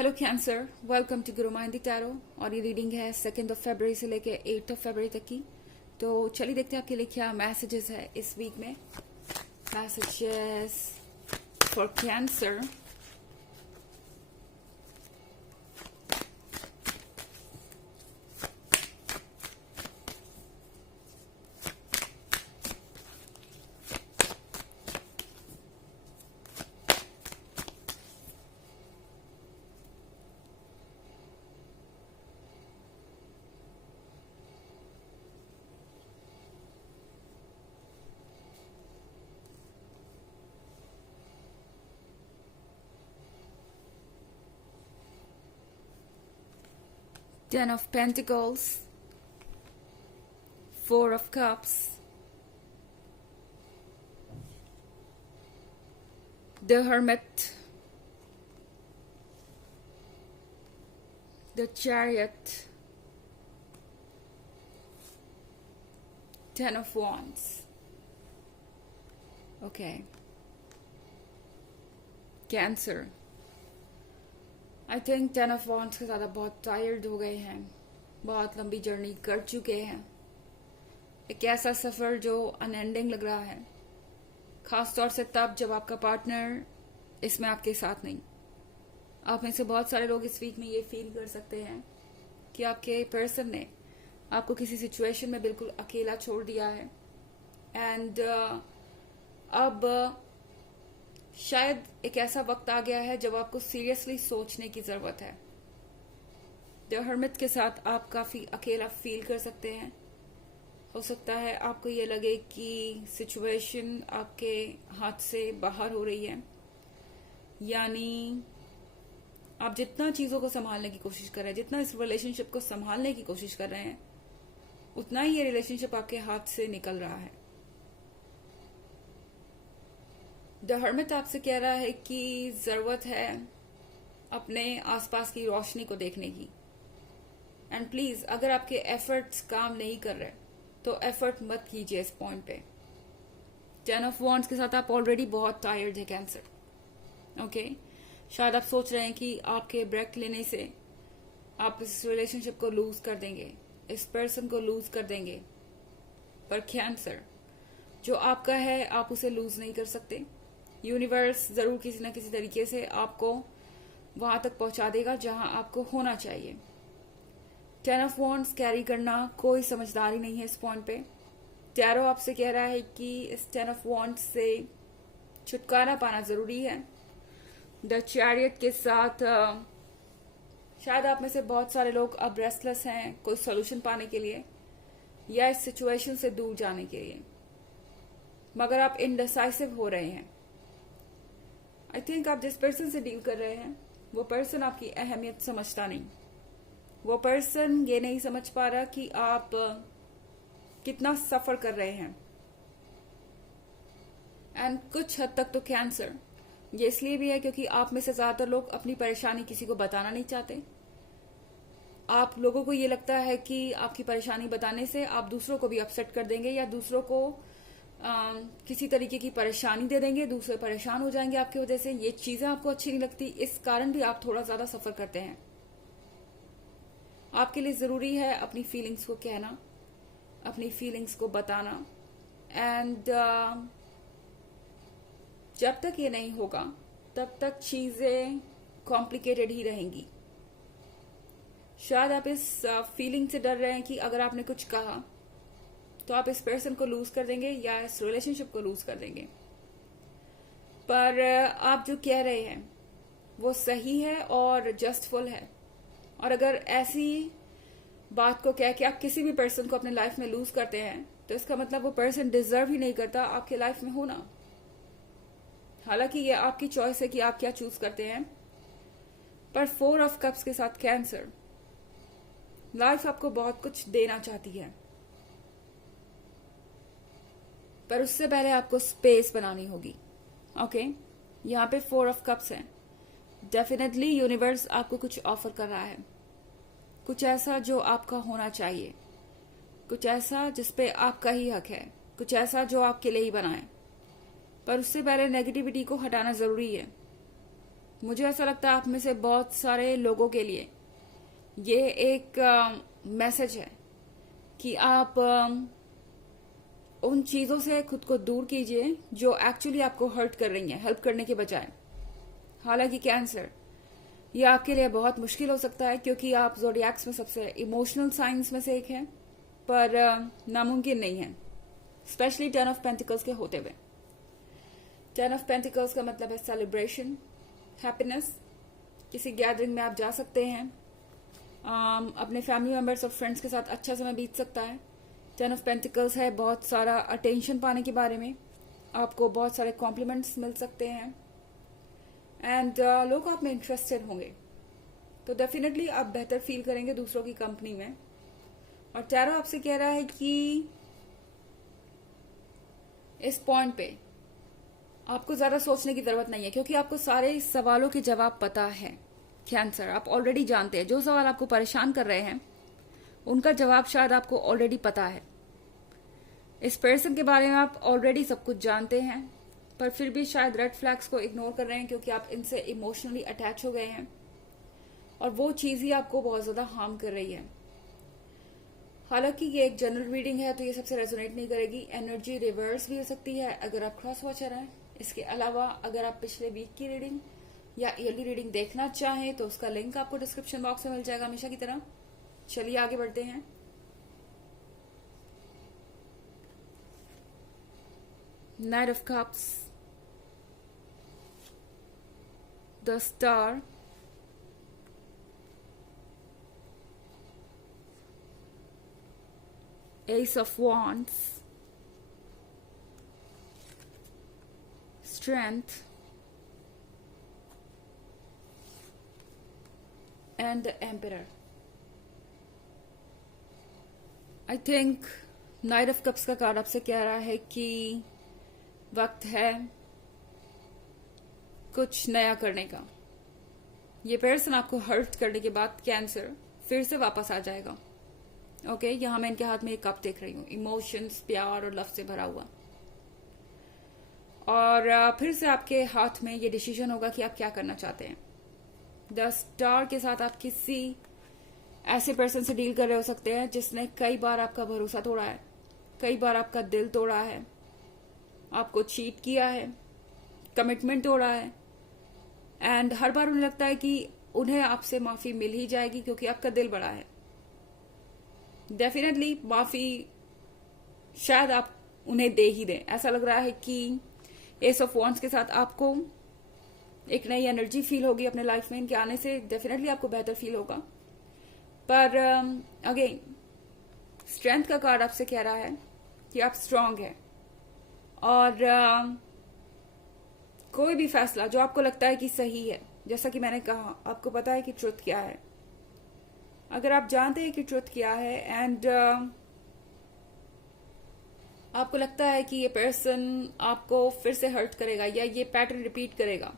Hello cancer, welcome to Guru माइंदी tarot. और ये reading है 2 फरवरी से लेके 8 फरवरी तक की। तो चलिए देखते हैं आपके लिए क्या मैसेजेस है इस वीक में। Messages for cancer. Ten of Pentacles, 4 of Cups, the Hermit, the Chariot, 10 of Wands. Okay. Cancer. I think 10 of wands के ज़्यादा बहुत टायर्ड हो गए हैं, बहुत लंबी जर्नी कर चुके हैं। एक ऐसा सफ़र जो अनएंडिंग लग रहा है, खास तौर से तब जब आपका पार्टनर इसमें आपके साथ नहीं। आप में से बहुत सारे लोग इस वीक में ये फील कर सकते हैं कि आपके पर्सन ने आपको किसी सिचुएशन में बिल्कुल अकेला छोड़ दिया है एंड अब शायद एक ऐसा वक्त आ गया है जब आपको सीरियसली सोचने की जरूरत है। द हर्मिट के साथ आप काफी अकेला फील कर सकते हैं। हो सकता है आपको ये लगे कि सिचुएशन आपके हाथ से बाहर हो रही है, यानी आप जितना चीजों को संभालने की कोशिश कर रहे हैं, जितना इस रिलेशनशिप को संभालने की कोशिश कर रहे हैं, उतना ही ये रिलेशनशिप आपके हाथ से निकल रहा है। द हर्मिट आपसे कह रहा है कि जरूरत है अपने आसपास की रोशनी को देखने की। एंड प्लीज, अगर आपके एफर्ट्स काम नहीं कर रहे तो एफर्ट मत कीजिए इस पॉइंट पे। 10 ऑफ वॉन्ड्स के साथ आप ऑलरेडी बहुत टायर्ड है कैंसर। ओके, शायद आप सोच रहे हैं कि आपके ब्रेक लेने से आप इस रिलेशनशिप को लूज कर देंगे, इस पर्सन को लूज कर देंगे, पर कैंसर जो आपका है आप उसे लूज नहीं कर सकते। यूनिवर्स जरूर किसी न किसी तरीके से आपको वहां तक पहुंचा देगा जहां आपको होना चाहिए। 10 ऑफ वॉन्ड्स कैरी करना कोई समझदारी नहीं है इस पॉइंट पे। टैरो आपसे कह रहा है कि इस 10 ऑफ वॉन्ड्स से छुटकारा पाना जरूरी है। द चैरियट के साथ शायद आप में से बहुत सारे लोग अब रेस्टलेस हैं कोई सोल्यूशन पाने के लिए या इस सिचुएशन से दूर जाने के लिए, मगर आप इनडिसाइसिव हो रहे हैं। आई थिंक आप जिस पर्सन से डील कर रहे हैं वो पर्सन आपकी अहमियत समझता नहीं। वो पर्सन ये नहीं समझ पा रहा कि आप कितना सफर कर रहे हैं। एंड कुछ हद तक तो कैंसर ये इसलिए भी है क्योंकि आप में से ज्यादातर लोग अपनी परेशानी किसी को बताना नहीं चाहते। आप लोगों को ये लगता है कि आपकी परेशानी बताने से आप दूसरों को भी अपसेट कर देंगे या दूसरों को किसी तरीके की परेशानी दे देंगे, दूसरे परेशान हो जाएंगे आपकी वजह से। ये चीजें आपको अच्छी नहीं लगती, इस कारण भी आप थोड़ा ज्यादा सफर करते हैं। आपके लिए जरूरी है अपनी फीलिंग्स को कहना, अपनी फीलिंग्स को बताना। एंड जब तक ये नहीं होगा तब तक चीजें कॉम्प्लिकेटेड ही रहेंगी। शायद आप इस फीलिंग से डर रहे हैं कि अगर आपने कुछ कहा तो आप इस पर्सन को लूज कर देंगे या इस रिलेशनशिप को लूज कर देंगे। पर आप जो कह रहे हैं वो सही है और जस्टफुल है। और अगर ऐसी बात को कह के आप किसी भी पर्सन को अपने लाइफ में लूज करते हैं तो इसका मतलब वो पर्सन डिजर्व ही नहीं करता आपके लाइफ में होना। हालांकि ये आपकी चॉइस है कि आप क्या चूज करते हैं। पर 4 ऑफ कप्स के साथ कैंसर, लाइफ आपको बहुत कुछ देना चाहती है, पर उससे पहले आपको स्पेस बनानी होगी। ओके, यहाँ पे 4 ऑफ कप्स है। डेफिनेटली यूनिवर्स आपको कुछ ऑफर कर रहा है, कुछ ऐसा जो आपका होना चाहिए, कुछ ऐसा जिसपे आपका ही हक है, कुछ ऐसा जो आपके लिए ही बना है। पर उससे पहले नेगेटिविटी को हटाना जरूरी है। मुझे ऐसा लगता है आप में से बहुत सारे लोगों के लिए ये एक मैसेज है कि आप उन चीज़ों से खुद को दूर कीजिए जो एक्चुअली आपको हर्ट कर रही हैं, हेल्प करने के बजाय। हालांकि कैंसर ये आपके लिए बहुत मुश्किल हो सकता है क्योंकि आप ज़ोडिएक्स में सबसे इमोशनल साइंस में से एक हैं, पर नामुमकिन नहीं है, स्पेशली 10 ऑफ पेंटिकल्स के होते हुए। 10 ऑफ पेंटिकल्स का मतलब है सेलिब्रेशन, हैप्पीनेस। किसी गैदरिंग में आप जा सकते हैं, अपने फैमिली मेंबर्स और फ्रेंड्स के साथ अच्छा समय बीत सकता है। 10 ऑफ पेंटिकल्स है बहुत सारा अटेंशन पाने के बारे में, आपको बहुत सारे कॉम्प्लीमेंट्स मिल सकते हैं एंड लोग आप में इंटरेस्टेड होंगे, तो डेफिनेटली आप बेहतर फील करेंगे दूसरों की कंपनी में। और टैरो आपसे कह रहा है कि इस पॉइंट पे आपको ज्यादा सोचने की जरूरत नहीं है क्योंकि आपको सारे सवालों के जवाब पता है। कैंसर आप ऑलरेडी जानते हैं, जो सवाल आपको परेशान कर रहे हैं उनका जवाब शायद आपको ऑलरेडी पता है। इस पर्सन के बारे में आप ऑलरेडी सब कुछ जानते हैं, पर फिर भी शायद रेड फ्लैग्स को इग्नोर कर रहे हैं क्योंकि आप इनसे इमोशनली अटैच हो गए हैं और वो चीज ही आपको बहुत ज्यादा हार्म कर रही है। हालांकि ये एक जनरल रीडिंग है तो ये सबसे रेजोनेट नहीं करेगी, एनर्जी रिवर्स भी हो सकती है अगर आप क्रॉस वॉचर हैं। इसके अलावा अगर आप पिछले वीक की रीडिंग या ईयरली रीडिंग देखना चाहें तो उसका लिंक आपको डिस्क्रिप्शन बॉक्स में मिल जाएगा हमेशा की तरह। चलिए आगे बढ़ते हैं। Night of cups, the star, S of wands, strength, and the emperor. I think night of cups का कार्ड आपसे कह रहा है कि वक्त है कुछ नया करने का। ये पर्सन आपको हर्ट करने के बाद कैंसर फिर से वापस आ जाएगा। ओके, यहां मैं इनके हाथ में एक कप देख रही हूँ, इमोशंस, प्यार और लव से भरा हुआ। और फिर से आपके हाथ में ये डिसीजन होगा कि आप क्या करना चाहते हैं। द स्टार के साथ आप किसी ऐसे पर्सन से डील कर रहे हो सकते हैं जिसने कई बार आपका भरोसा तोड़ा है, कई बार आपका दिल तोड़ा है, आपको चीट किया है, कमिटमेंट तोड़ा है एंड हर बार उन्हें लगता है कि उन्हें आपसे माफी मिल ही जाएगी क्योंकि आपका दिल बड़ा है। डेफिनेटली माफी शायद आप उन्हें दे ही दें। ऐसा लग रहा है कि एस ऑफ वॉन्ड्स के साथ आपको एक नई एनर्जी फील होगी अपने लाइफ में। इनके आने से डेफिनेटली आपको बेहतर फील होगा। पर अगेन स्ट्रेंथ का कार्ड आपसे कह रहा है कि आप स्ट्रांग हैं और कोई भी फैसला जो आपको लगता है कि सही है, जैसा कि मैंने कहा आपको पता है कि ट्रुथ क्या है। अगर आप जानते हैं कि ट्रुथ क्या है एंड आपको लगता है कि ये पर्सन आपको फिर से हर्ट करेगा या ये पैटर्न रिपीट करेगा,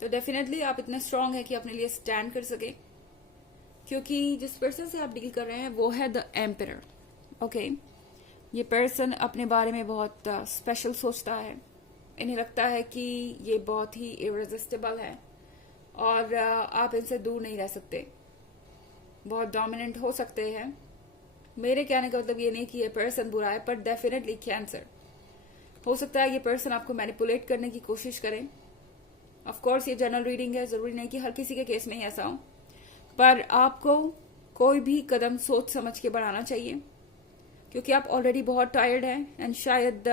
तो डेफिनेटली आप इतने स्ट्रांग है कि अपने लिए स्टैंड कर सके क्योंकि जिस पर्सन से आप डील कर रहे हैं वो है द एम्परर। ओके, ये पर्सन अपने बारे में बहुत स्पेशल सोचता है। इन्हें लगता है कि ये बहुत ही इरेजिस्टेबल है और आप इनसे दूर नहीं रह सकते, बहुत डोमिनेंट हो सकते हैं। मेरे कहने का मतलब ये नहीं कि ये पर्सन बुरा है, पर डेफिनेटली कैंसर हो सकता है ये पर्सन आपको मैनिपुलेट करने की कोशिश करें। ऑफ कोर्स ये जनरल रीडिंग है, जरूरी नहीं कि हर किसी के केस में ही ऐसा हो, पर आपको कोई भी कदम सोच समझ के बढ़ाना चाहिए क्योंकि आप ऑलरेडी बहुत टायर्ड हैं एंड शायद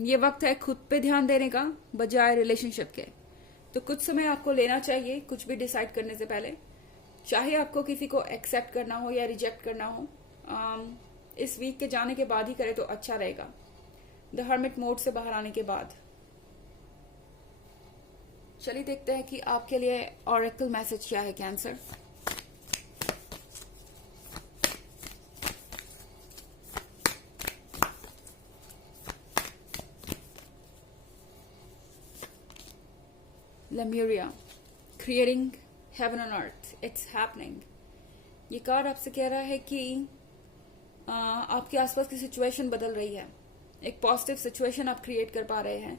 ये वक्त है खुद पे ध्यान देने का बजाय रिलेशनशिप के। तो कुछ समय आपको लेना चाहिए कुछ भी डिसाइड करने से पहले, चाहे आपको किसी को एक्सेप्ट करना हो या रिजेक्ट करना हो। इस वीक के जाने के बाद ही करे तो अच्छा रहेगा, द हर्मिट मोड से बाहर आने के बाद। चलिए देखते हैं कि आपके लिए ऑरेकल मैसेज क्या है cancer. Lemuria, creating heaven on earth, it's happening. ये कार्ड आपसे कह रहा है कि आपके आसपास की सिचुएशन बदल रही है, एक पॉजिटिव सिचुएशन आप क्रिएट कर पा रहे हैं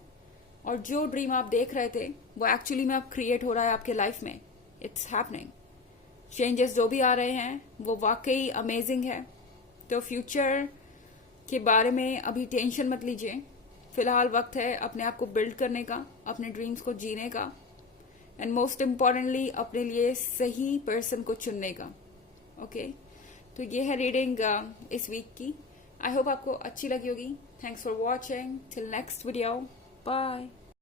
और जो ड्रीम आप देख रहे थे वो एक्चुअली में अब क्रिएट हो रहा है आपके लाइफ में. It's happening. चेंजेस जो भी आ रहे हैं वो वाकई अमेजिंग है. तो फ्यूचर के बारे में अभी टेंशन मत लीजिए. फिलहाल वक्त है अपने आप को बिल्ड करने का, अपने ड्रीम्स को जीने का, एंड मोस्ट इम्पॉर्टेंटली अपने लिए सही पर्सन को चुनने का. ओके तो ये है रीडिंग इस वीक की. आई होप आपको अच्छी लगी होगी. Thanks for watching. Till next video. Bye.